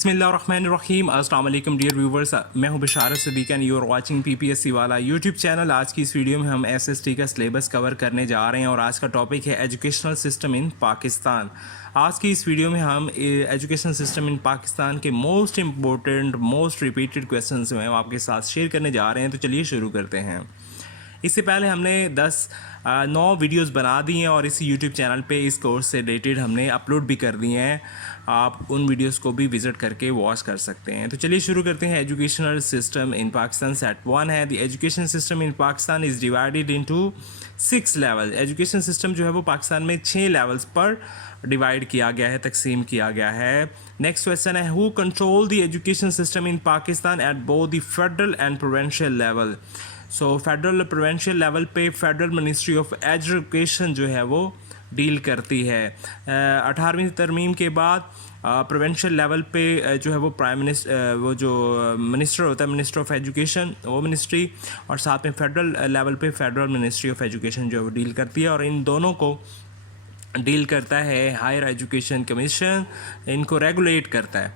बिस्मिल्लाहिर्रहमानिर्रहीम। अस्सलाम वालेकुम डियर व्यूवर्स, मैं हूं Bisharat Siddiqui and you are watching PPSC वाला यूट्यूब चैनल। आज की इस वीडियो में हम एसएसटी का सिलेबस कवर करने जा रहे हैं और आज का टॉपिक है एजुकेशनल सिस्टम इन पाकिस्तान। आज की इस वीडियो में हम एजुकेशन सिस्टम इन पाकिस्तान के most important most repeated question जो हैं वो आपके साथ शेयर करने जा रहे हैं। तो चलिए शुरू करते हैं। इससे पहले हमने 9 वीडियोस बना दी हैं और इसी यूट्यूब चैनल पे इस कोर्स से रिलेटेड हमने अपलोड भी कर दिए हैं। आप उन वीडियोस को भी विज़िट करके वॉच कर सकते हैं। तो चलिए शुरू करते हैं। Educational system in Pakistan set 1 है। The education system in Pakistan is divided into 6 level. Education system जो है वो पाकिस्तान में 6 लेवल्स पर डिवाइड किया गया है, तकसीम किया गया है। नेक्स्ट क्वेश्चन है, who control the education system in Pakistan at both the federal and provincial level. So federal provincial level पे फेडरल मिनिस्ट्री ऑफ एजुकेशन जो है वो डील करती है। 18वीं तरमीम के बाद प्रोविंशियल लेवल पे जो है वो प्राइम मिनिस्टर वो जो मिनिस्टर होता है, मिनिस्टर ऑफ एजुकेशन, वो मिनिस्ट्री, और साथ में फेडरल लेवल पे फेडरल मिनिस्ट्री ऑफ एजुकेशन जो है वो डील करती है। और इन दोनों को डील करता है हायर एजुकेशन कमीशन, इनको रेगुलेट करता है।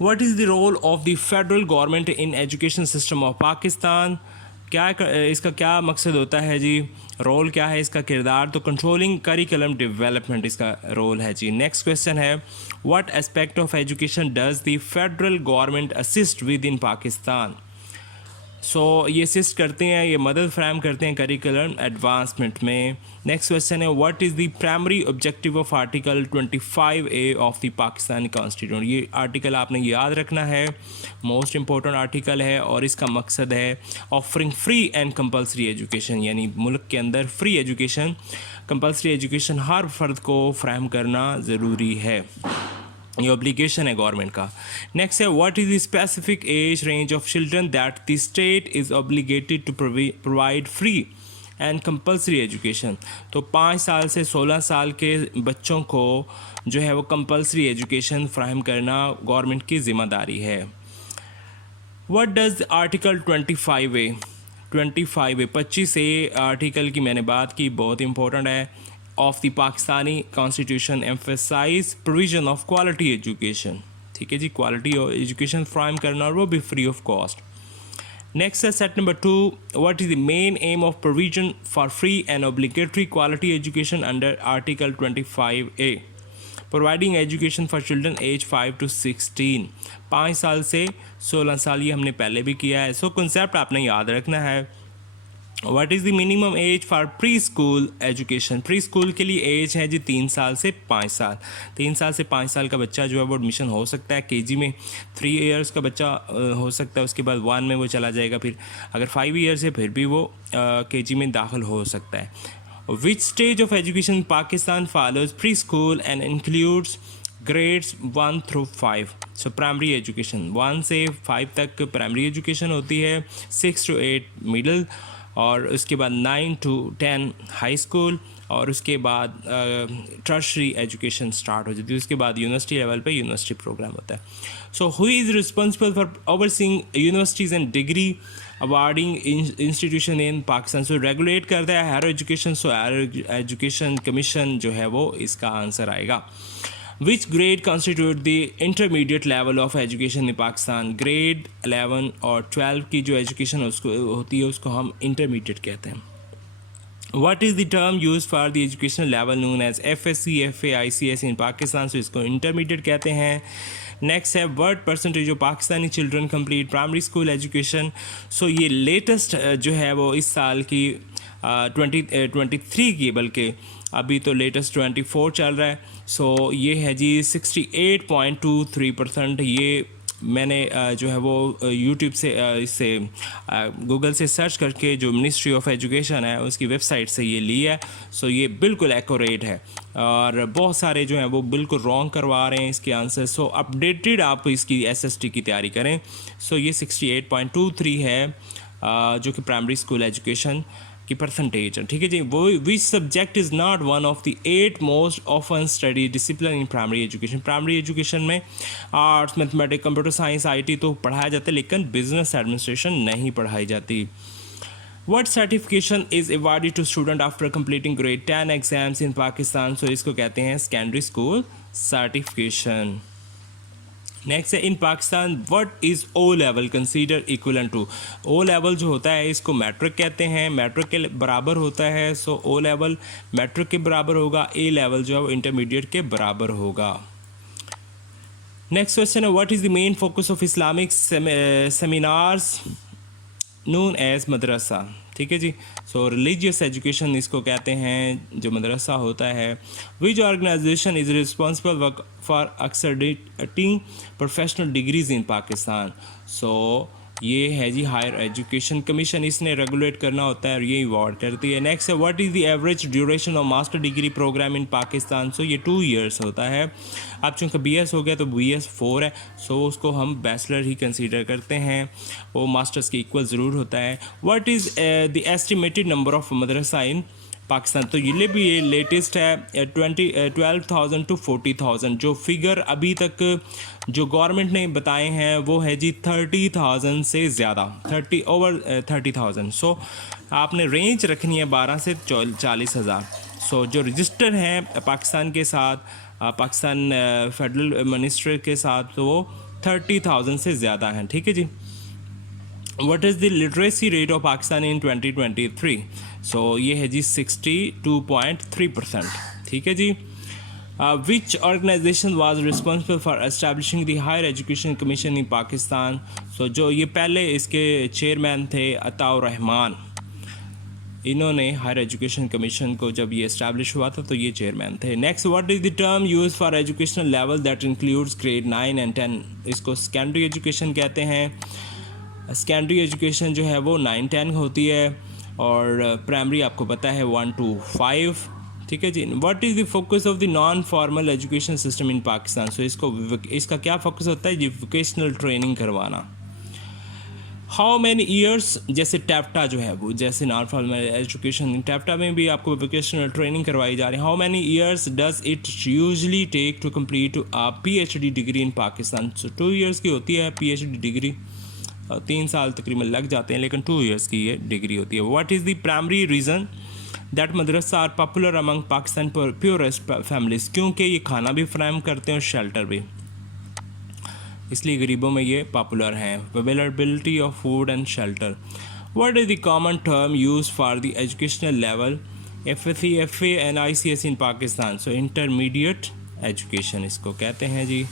What is the role of the federal government in education system of Pakistan. क्या इसका क्या मकसद होता है जी, रोल क्या है इसका, किरदार। तो कंट्रोलिंग करिकुलम डेवलपमेंट इसका रोल है जी। नेक्स्ट क्वेश्चन है, what aspect of education does the federal government assist with in Pakistan. So ये असिस्ट करते हैं, ये मदद फ्राहम करते हैं करिकुलम एडवांसमेंट में। नेक्स्ट क्वेश्चन है, what is the primary objective of article 25A of the Pakistani constitution. ये आर्टिकल आपने याद रखना है, मोस्ट इंपॉर्टेंट आर्टिकल है और इसका मकसद है offering free and compulsory education, यानी मुल्क के अंदर फ्री एजुकेशन, कंपलसरी एजुकेशन हर फर्द को फ्राहम करना ज़रूरी है। ये ऑब्लिगेशन है गवर्नमेंट का। नेक्स्ट है, what is the specific age range of children that the state is obligated to provide free and compulsory education. तो 5 साल से 16 साल के बच्चों को जो है वो कंपलसरी एजुकेशन फ्राहम करना गवर्नमेंट की ज़िम्मेदारी है। What does article 25A 25A article की मैंने बात की, बहुत इंपॉर्टेंट है, of the Pakistani constitution emphasize provision of quality education. ठीक है जी, क्वालिटी एजुकेशन फ्राहम करना और वो भी फ्री ऑफ कॉस्ट। नेक्स्ट है set number 2, what is the main aim of provision for free and obligatory quality education under article 25A। Providing education for children age 5 to 16, 5 साल से 16 साल, ये हमने पहले भी किया है। सो कॉन्सेप्ट आपने याद रखना है। What is the minimum age for pre school education. Pre school के लिए एज है जी 3 साल से 5 साल। 3 साल से 5 साल का बच्चा जो है वो एडमिशन हो सकता है। केजी में 3 ईयर्स का बच्चा हो सकता है, उसके बाद 1 में वो चला जाएगा, फिर अगर 5 ईयर्स है फिर भी वो केजी में दाखिल हो सकता है। Which stage of education Pakistan follows pre school and includes grades 1 through 5। So primary education 1 से 5 तक प्राइमरी एजुकेशन होती है, 6 to 8 मिडल, और उसके बाद 9 to 10 हाई स्कूल, और उसके बाद टर्शरी एजुकेशन स्टार्ट हो जाती है। उसके बाद यूनिवर्सिटी लेवल पे यूनिवर्सिटी प्रोग्राम होता है। So who is responsible for overseeing universities and degree awarding institution in Pakistan. So regulate करता है higher education, so higher education commission जो है वो इसका आंसर आएगा। Which grade constitute the intermediate level of education in Pakistan. Grade 11 और 12 की जो एजुकेशन उसको होती है उसको हम इंटरमीडिएट कहते हैं। What is the term used for the educational level known as FSC, FA, ICS in Pakistan. So इसको इंटरमीडिएट कहते हैं। नेक्स्ट है, what percentage of Pakistani children complete primary school education. So ये लेटेस्ट जो है वो इस साल की 2023 की, बल्कि अभी तो लेटेस्ट 24 चल रहा है। सो ये है जी 68.23%। ये मैंने जो है वो यूट्यूब से इससे गूगल से सर्च करके जो मिनिस्ट्री ऑफ एजुकेशन है उसकी वेबसाइट से ये लिया है। सो ये बिल्कुल एक्यूरेट है और बहुत सारे जो हैं वो बिल्कुल रॉन्ग करवा रहे हैं इसके आंसर। सो अपडेटेड आप इसकी एसएसटी की तैयारी करें। सो ये 68.23 है जो कि प्राइमरी स्कूल एजुकेशन की परसेंटेज है। ठीक है जी। वो which subject is not one of the 8 most often study discipline in primary education. Primary education में arts, mathematics, computer science, IT तो पढ़ाया जाता है, लेकिन बिजनेस एडमिनिस्ट्रेशन नहीं पढ़ाई जाती। What certification is awarded to student after completing grade 10 exams in Pakistan. So इसको कहते हैं सेकेंडरी स्कूल सर्टिफिकेशन। नेक्स्ट है in Pakistan what is O level consider equivalent to. O level जो होता है इसको मैट्रिक कहते हैं, मैट्रिक के बराबर होता है। सो ओ लेवल मैट्रिक के बराबर होगा, ए लेवल जो है वो इंटरमीडिएट के बराबर होगा। नेक्स्ट क्वेश्चन है what is the main focus of Islamic seminars known as madrasa. ठीक है जी। सो रिलीजियस एजुकेशन इसको कहते हैं जो मदरसा होता है। Which organisation is responsible for accrediting professional degrees in Pakistan. So ये है जी हायर एजुकेशन कमीशन, इसने रेगुलेट करना होता है और ये अवार्ड करती है। नेक्स्ट है what is the average duration of master degree program in Pakistan. So ये 2 ईयर्स होता है। अब चूँकि BS हो गया तो BS 4 है, सो उसको हम बैचलर ही कंसीडर करते हैं, वो मास्टर्स के इक्वल ज़रूर होता है। What is the estimated number of madrasa in Pakistan. तो ये भी ये लेटेस्ट है 12,000 to 40,000। जो फिगर अभी तक जो गवर्नमेंट ने बताए हैं वो है जी 30,000 से ज़्यादा, 30,000। सो आपने रेंज रखनी है 12 से 40,000। सो जो रजिस्टर हैं पाकिस्तान के साथ, पाकिस्तान फेडरल मिनिस्टर के साथ, तो वो 30,000 से ज़्यादा हैं। ठीक है जी। What is the literacy rate of Pakistan in 2023? सो ये है जी 62.3%। ठीक है जी। Which organization was responsible for establishing the Higher Education Commission in Pakistan? सो जो ये पहले इसके चेयरमैन थे अताउर रहमान, इन्होंने हायर एजुकेशन कमीशन को जब ये इस्टेब्लिश हुआ था तो ये चेयरमैन थे। Next what is the term use for educational level that includes grade 9 and 10। इसको सेकेंडरी एजुकेशन कहते हैं। सेकेंडरी एजुकेशन जो है वो 9-10 होती है और प्राइमरी आपको पता है 1 to 5। ठीक है जी। What is the focus of the non formal education system in Pakistan. So इसका क्या फोकस होता है जी, वोकेशनल ट्रेनिंग करवाना। हाउ मैनी ईयर्स, जैसे टैप्टा जो है वो, जैसे नॉन फॉर्मल एजुकेशन, टैप्टा में भी आपको वोकेशनल ट्रेनिंग करवाई जा रही है। How many years does it usually take to complete a PhD degree in Pakistan. So 2 years की होती है PhD डिग्री, 3 साल तकरीबन लग जाते हैं, लेकिन 2 ईयर्स की ये डिग्री होती है। What is the primary reason that madrasa are popular among Pakistan poorest families. क्योंकि ये खाना भी फ्राहम करते हैं और शेल्टर भी, इसलिए गरीबों में ये पॉपुलर हैं। Availability of food and shelter. What is the common term use for the educational level FSC FA and ICS in Pakistan. So intermediate education इसको कहते हैं जी।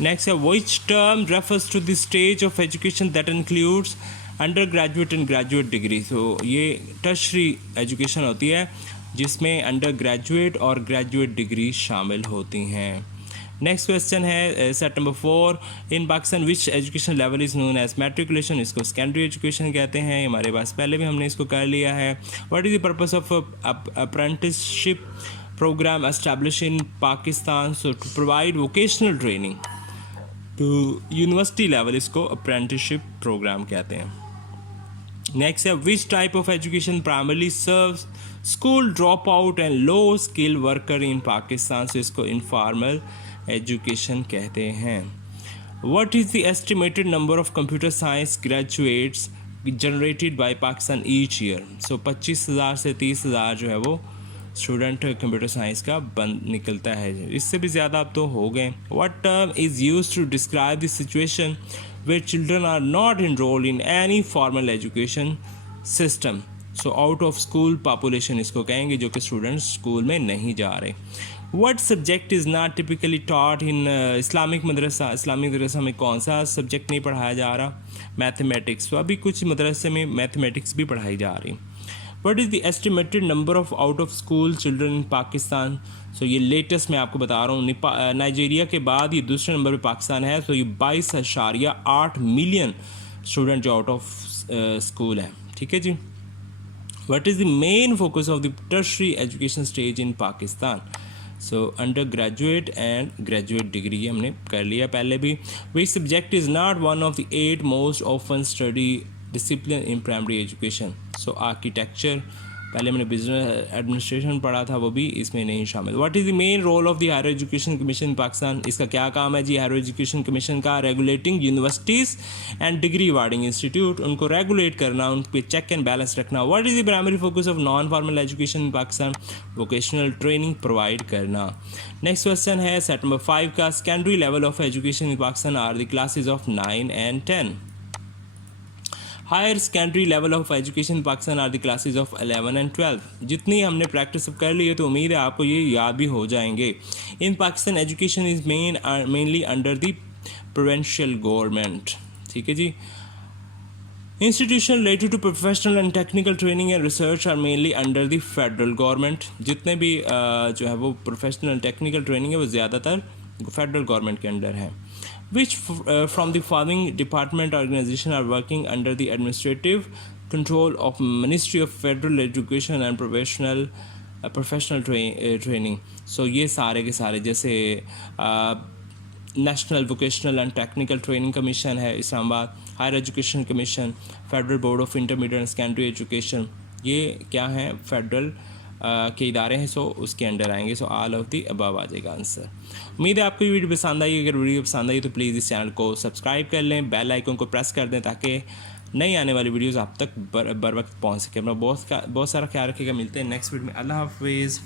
नेक्स्ट है which term refers to the stage of education that includes undergraduate and graduate degree। So ये tertiary education होती है जिसमें undergraduate और graduate degree शामिल होती हैं। नेक्स्ट क्वेश्चन है set number 4 in Pakistan which education level is known as matriculation. इसको सेकेंडरी एजुकेशन कहते हैं, हमारे पास पहले भी हमने इसको कर लिया है। What is the purpose of apprenticeship program establish in Pakistan. So to provide vocational training to university level, इसको अप्रेंटिसशिप प्रोग्राम कहते हैं। नेक्स्ट है which type of education primarily serves school drop out and low skill worker in Pakistan. So इसको informal education कहते हैं। What is the estimated number of computer science graduates generated by Pakistan each year. So 25,000 से 30,000 जो है वो student computer science का बंद निकलता है, इससे भी ज़्यादा अब तो हो गए। What term is used to describe the situation where children are not enrolled in any formal education system. So out of school population इसको कहेंगे, जो कि स्टूडेंट्स स्कूल में नहीं जा रहे। What subject is not typically taught in Islamic madrasa. Islamic मदरसा में कौन सा सब्जेक्ट नहीं पढ़ाया जा रहा? मैथमेटिक्स। तो अभी कुछ मदरसे में मैथमेटिक्स भी पढ़ाई जा रही। What is the estimated number of out of school children in Pakistan. So ये लेटेस्ट मैं आपको बता रहा हूँ, नाइजीरिया के बाद ये दूसरे नंबर पे पाकिस्तान है। सो ये 22.8 मिलियन स्टूडेंट जो आउट ऑफ स्कूल है। ठीक है जी। What is the main focus of the tertiary education stage in Pakistan. So undergraduate and graduate degree हमने कर लिया पहले भी। Which subject is not one of the 8 most often study discipline in primary education. So architecture, पहले मैंने business administration पढ़ा था, वो भी इसमें नहीं शामिल। What is the main role of the higher education commission in Pakistan? इसका क्या काम है जी हायर एजुकेशन कमीशन का? Regulating universities and degree awarding institute, उनको रेगुलेट करना, उन पर चेक एंड बैलेंस रखना। What is the primary focus of non formal education in Pakistan? Vocational training provide करना। नेक्स्ट क्वेश्चन है सेट नंबर 5 का, secondary level of education in Pakistan are the classes of 9 and 10। Higher secondary level of education in Pakistan are the classes of 11 and 12। जितनी हमने practice अब कर ली है तो उम्मीद है आपको ये याद भी हो जाएंगे। In Pakistan education is mainly under the provincial government. ठीक है जी। Institution related to professional and technical training and research are mainly under the federal government. जितने भी जो है वो प्रोफेशनल टेक्निकल ट्रेनिंग है वो ज़्यादातर फेडरल गवर्नमेंट के अंडर है। Which from the following department organization are working under the administrative control of Ministry of Federal Education and Professional Training? So ये सारे के सारे, जैसे national vocational and technical training commission है Islamabad, higher education commission, federal board of intermediate and secondary education, ये क्या हैं federal के इदारे हैं, सो उसके अंडर आएंगे। So all of the above आ जाएगा आंसर। उम्मीद है आपको ये वीडियो पसंद आई। अगर वीडियो पसंद आई तो प्लीज़ इस चैनल को सब्सक्राइब कर लें, बेल आइकन को प्रेस कर दें ताकि नई आने वाली वीडियोस आप तक बर वक्त पहुंच सके। अपना बहुत सारा ख्याल रखिएगा। मिलते हैं नेक्स्ट वीडियो में। अल्लाह हाफिज़।